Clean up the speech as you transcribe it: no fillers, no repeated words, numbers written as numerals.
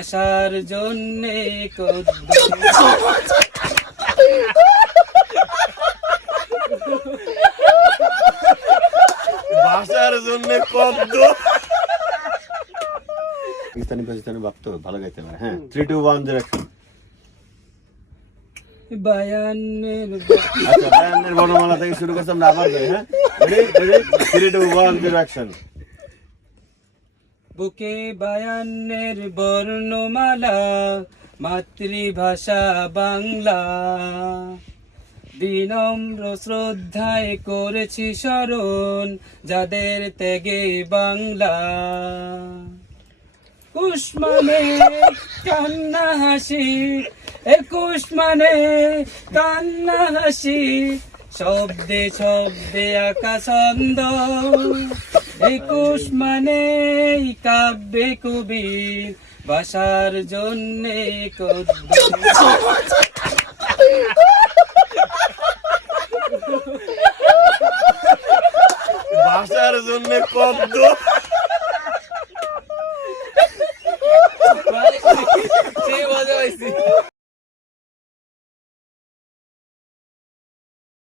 ভাষার জন্যে কদ্দু। ভাষার জন্য কদ্দ। পাকিস্তানি পাকিস্তানি ভাবতো ভালো গাইতে পারে। হ্যাঁ 3 2 1 ডিরেকশন। বায়ানের আচ্ছা বায়ানের বর্ণমালা থেকে শুরু করছি আমরা আবার গাই। হ্যাঁ রেডি 3 2 1 ডিরেকশন। বুকে বায়ানের বর্ণমালা, মাতৃভাষা বাংলা, বিনম্র শ্রদ্ধায় করেছি স্মরণ যাদের ত্যাগে বাংলা। কুষ্মানে কান্না হাসি, 21 মানে কান্না হাসি, শব্দে শব্দে আঁকা ছন্দ, 21 মানে কাব্যে কবির ভাষার জন্যে কদ্দু। ভাষার জন্য কদ্দ। সেই মজা হয়েছে।